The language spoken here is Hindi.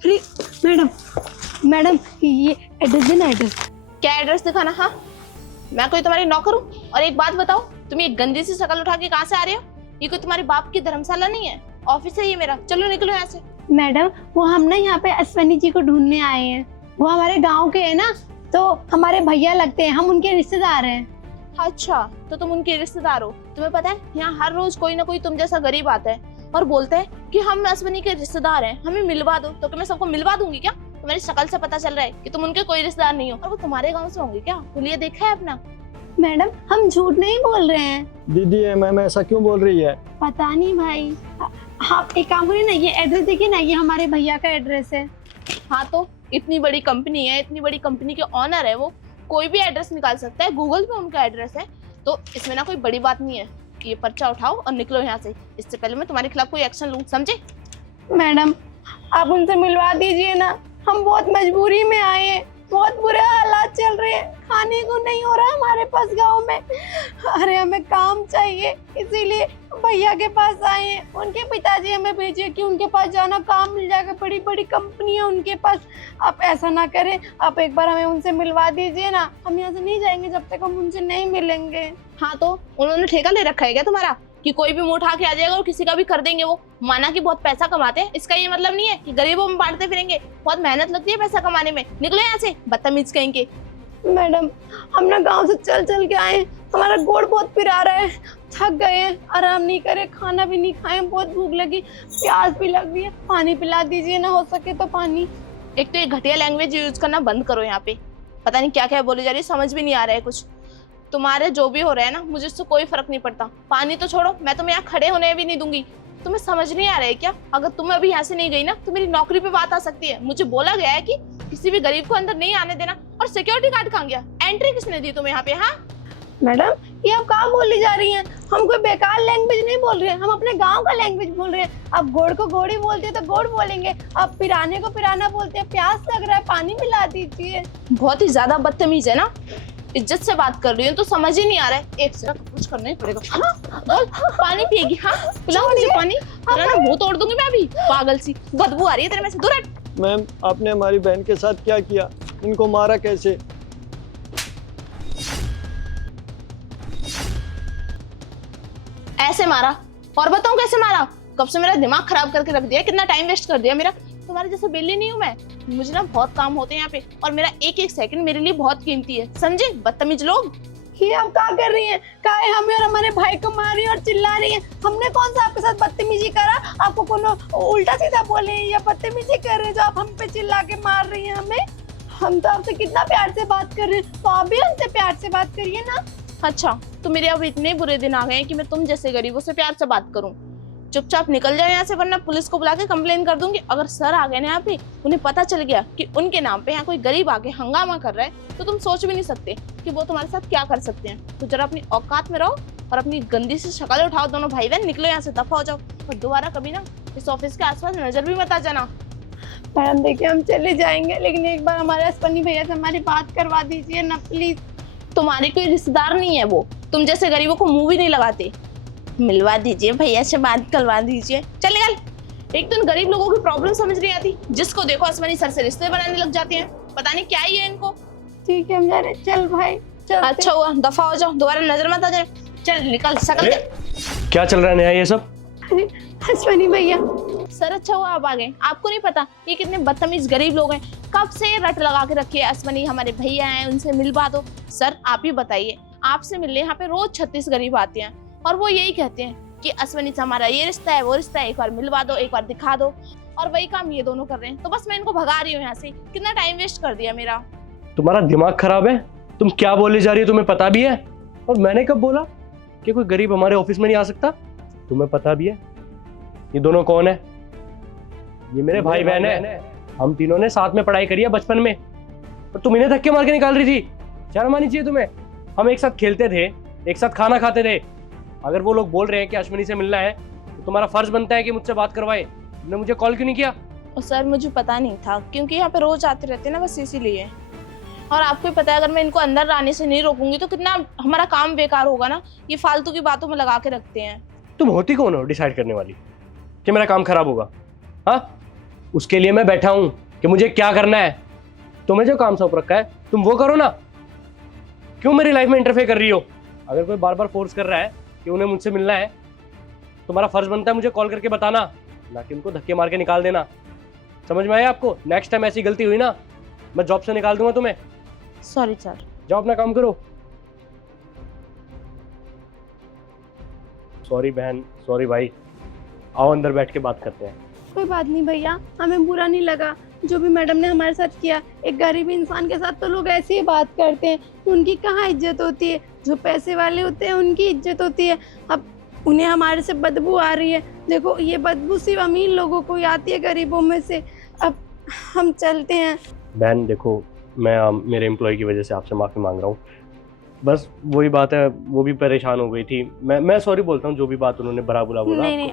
अरे मैडम मैडम ये एड्रेस देना, एड्रेस। क्या एड्रेस दिखाना? हाँ, मैं कोई तुम्हारी नौकर हूँ? और एक बात बताओ, तुम ये गंदी सी शक्ल उठा के कहाँ से आ रहे हो? ये कोई तुम्हारे बाप की धर्मशाला नहीं है, ऑफिस है ये मेरा। चलो निकलो यहाँ से। मैडम वो हम ना यहाँ पे अश्वनी जी को ढूंढने आए हैं। वो हमारे गांव के हैं ना, तो हमारे भैया लगते हैं, हम उनके रिश्तेदार हैं। अच्छा, तो तुम उनके रिश्तेदार हो। तुम्हें पता है यहाँ हर रोज कोई ना कोई तुम जैसा गरीब आता है और बोलते हैं कि हम अश्वनी के रिश्तेदार हैं, हमें मिलवा दो। तो मैं सबको मिलवा दूंगी क्या? तुम्हारी शक्ल से पता चल रहा है कि तुम उनके कोई रिश्तेदार नहीं हो। और वो तुम्हारे गाँव से होंगे क्या? पुलिया देखा है अपना? मैडम हम झूठ नहीं बोल रहे हैं। दीदी है मैम, ऐसा क्यों बोल रही है? पता नहीं भाई। आप एक काम करिए ना, ये एड्रेस देखिए ना, ये हमारे भैया का एड्रेस है। हाँ, तो इतनी बड़ी कंपनी है, इतनी बड़ी कंपनी के ऑनर है वो, कोई भी एड्रेस निकाल सकता है। गूगल पे उनका एड्रेस है, तो इसमें ना कोई बड़ी बात नहीं है। ये पर्चा उठाओ और निकलो यहाँ से। इससे पहले मैं तुम्हारे खिलाफ कोई एक्शन लूँ, समझे? मैडम आप उनसे मिलवा दीजिए ना, हम बहुत मजबूरी में आए हैं, बहुत बुरे हालात चल रहे हैं, खाने को नहीं हो रहा हमारे पास गांव में। अरे हमें काम चाहिए, इसीलिए भैया के पास आए हैं। उनके पिताजी हमें भेजे कि उनके पास जाना, काम मिल जाएगा, बड़ी बड़ी कंपनी है उनके पास। आप ऐसा ना करें, आप एक बार हमें उनसे मिलवा दीजिए ना। हम यहाँ से नहीं जाएंगे जब तक हम उनसे नहीं मिलेंगे। हाँ, तो उन्होंने ठेका ले रखा है क्या तुम्हारा कि कोई भी मुंह उठा के आ जाएगा और किसी का भी कर देंगे? वो माना कि बहुत पैसा कमाते हैं, इसका ये मतलब नहीं है कि गरीबों में बांटते फिरेंगे। बहुत मेहनत लगती है पैसा कमाने में। निकलो यहाँ से, बदतमीज कहीं के। मैडम हम ना गांव से चल चल के आए, हमारा गोड़ बहुत पिरा रहा है, थक गए हैं, आराम नहीं करे, खाना भी नहीं खाए, बहुत भूख लगी, प्यास भी लग रही है, पानी पिला दीजिए ना, हो सके तो पानी। एक तो ये घटिया लैंग्वेज यूज करना बंद करो यहाँ पे। पता नहीं क्या क्या बोली जा रही है, समझ भी नहीं आ रहा है कुछ। तुम्हारे जो भी हो रहा है ना, मुझे इससे कोई फर्क नहीं पड़ता। पानी तो छोड़ो, मैं तुम्हें यहाँ खड़े होने भी नहीं दूंगी। तुम्हें समझ नहीं आ रहा है क्या? अगर तुम अभी यहाँ से नहीं गई ना तो मेरी नौकरी पे बात आ सकती है। मुझे बोला गया है कि किसी भी गरीब को अंदर नहीं आने देना। और सिक्योरिटी गार्ड कहाँ गया? एंट्री किसने दी तुम्हें यहाँ पे? हाँ मैडम ये आप कहाँ बोली जा रही हैं? हम कोई बेकार लैंग्वेज नहीं बोल रहे हैं, हम अपने गांव का लैंग्वेज बोल रहे हैं। आप गोड़ को गोड़ी बोलते हैं तो गोड़ बोलेंगे, आप पिराने को पिराना बोलते हैं। प्यास लग रहा है, पानी पिला दीजिए। बहुत ही ज्यादा बदतमीज है ना। इज्जत से बात कर रही हूँ तो समझ ही नहीं आ रहा है। एक सेकंड, कुछ करना ही पड़ेगा। हाँ? और पानी पिएगी? हाँ, पिलाओ मुझे पानी। तेरा ना मुंह तोड़ दूंगी मैं अभी, पागल सी। बदबू आ रही है तेरे में से, दूर हट। मैम आपने हमारी बहन के साथ क्या किया? इनको मारा कैसे? ऐसे मारा? और बताऊं कैसे मारा? कब से मेरा दिमाग खराब करके रख दिया, कितना टाइम वेस्ट कर दिया मेरा। तुम्हारे जैसे बेली नहीं हूँ मैं। मुझे ना बहुत काम होते हैं यहाँ पे, और मेरा एक एक सेकंड मेरे लिए बहुत कीमती है, समझे? बदतमीज लोग। ये आप क्या कर रही हैं? काहे हमें और हमारे भाई को मार रही हैं और चिल्ला रही हैं? हमने कौन सा आपके साथ बदतमीजी करा? आपको कोनो उल्टा सीधा बोले या बदतमीजी कर रहे हैं जो आप हम पे चिल्ला के मार रही हैं हमें? हम तो आपसे कितना प्यार से बात कर रहे हैं, तो आप भी हमसे प्यार से बात करिए ना। अच्छा, तो मेरे अब इतने बुरे दिन आ गए हैं कि मैं तुम जैसे गरीबों से प्यार से बात करूं? चुपचाप निकल जाओ यहाँ से, वरना पुलिस को बुला के कंप्लेन कर दूंगी। अगर सर आ गए ना यहाँ पे, उन्हें पता चल गया कि उनके नाम पे यहाँ कोई गरीब आके हंगामा कर रहा है, तो तुम सोच भी नहीं सकते कि वो तुम्हारे साथ क्या कर सकते हैं। तो जरा अपनी औकात में रहो और अपनी गंदी सी शक्ल उठाओ दोनों भाई बहन। निकलो यहाँ से, दफा हो जाओ, और दोबारा कभी ना इस ऑफिस के आसपास नजर भी मत आ जाना। मैडम देखिए हम चले जाएंगे, लेकिन एक बार हमारे अश्वनी भैया से हमारी बात करवा दीजिए ना प्लीज। तुम्हारे कोई रिश्तेदार नहीं है वो, तुम जैसे गरीबों को मुंह भी नहीं लगाते। मिलवा दीजिए, भैया से बात करवा दीजिए। चल निकल। एक तो गरीब लोगों की प्रॉब्लम समझ नहीं आती, जिसको देखो अश्वनी सर से रिश्ते बनाने लग जाते हैं। पता नहीं क्या ही है इनको। ठीक है हम जा रहे, चल भाई चल। अच्छा हुआ, दफा हो जाओ, दोबारा नजर मत आ जाए। चल निकल, सकल। क्या चल रहा है नया ये सब? अरे अश्वनी भैया। सर अच्छा हुआ आप आ गए। आपको नहीं पता ये कितने बदतमीज गरीब लोग हैं। कब से रट लगा के रखिए, अश्वनी हमारे भैया हैं, उनसे मिलवा दो। सर आप ही बताइए, आपसे मिलने यहाँ पे रोज 36 गरीब आते हैं, और वो यही कहते हैं कि अश्वनी से हमारा ये रिश्ता है, वो रिश्ता है, एक बार मिलवा दो, एक बार दिखा दो। और वही काम ये दोनों कर रहे हैं। तो बस मैं इनको भगा रही हूँ यहाँ से। कितना टाइम वेस्ट कर दिया मेरा। तुम्हारा दिमाग खराब है? तुम क्या बोले जा रही हो, तुम्हें पता भी है? और मैंने कब बोला कि कोई गरीब हमारे ऑफिस में नहीं आ सकता? तुम्हें पता भी है ये दोनों कौन है? ये मेरे भाई बहन है। हम तीनों ने साथ में पढ़ाई करी है बचपन में, और तुम इन्हें धक्के मार के निकाल रही थी। शर्म आनी चाहिए तुम्हें। हम एक साथ खेलते थे, एक साथ खाना खाते थे। अगर वो लोग बोल रहे हैं कि अश्वनी से मिलना है, तो तुम्हारा फर्ज बनता है कि मुझसे बात करवाए। तुमने मुझे कॉल क्यों नहीं किया? सर मुझे पता नहीं था, क्योंकि यहाँ पे रोज आते रहते हैं ना, बस इसीलिए। और आपको ही पता है, अगर मैं इनको अंदर आने से नहीं रोकूंगी तो कितना हमारा काम बेकार होगा ना। ये फालतू की बातों में लगा के रखते हैं। तुम होती कौन हो डिसाइड करने वाली कि मेरा काम खराब होगा? हाँ, उसके लिए मैं बैठा हूँ कि मुझे क्या करना है। तुम्हें जो काम सौंप रखा है तुम वो करो ना, क्यों मेरी लाइफ में इंटरफेयर कर रही हो? अगर कोई बार बार फोर्स कर रहा है कि उन्हें मुझसे मिलना है, तुम्हारा फर्ज बनता है मुझे कॉल करके बताना, ना कि उनको धक्के मार के निकाल देना। समझ में आया आपको? नेक्स्ट टाइम ऐसी गलती हुई ना, मैं जॉब से निकाल दूंगा तुम्हें। Sorry sir. जाओ अपना काम करो। सॉरी बहन, सॉरी भाई, आओ अंदर बैठ के बात करते हैं। कोई बात नहीं भैया, हमें बुरा नहीं लगा जो भी मैडम ने हमारे साथ किया। एक गरीब इंसान के साथ तो लोग ऐसे ही बात करते हैं, उनकी कहाँ इज्जत होती है? जो पैसे वाले होते हैं उनकी इज्जत होती है। अब उन्हें हमारे से बदबू आ रही है, देखो ये बदबू सिर्फ अमीर लोगों को ही आती है, गरीबों में से। अब हम चलते हैं। बहन देखो, मैं मेरे एम्प्लॉय की वजह से आपसे माफ़ी मांग रहा हूँ। बस वही बात है, वो भी परेशान हो गई थी। मैं सॉरी बोलता हूँ जो भी बात उन्होंने बुरा बोला। नहीं नहीं,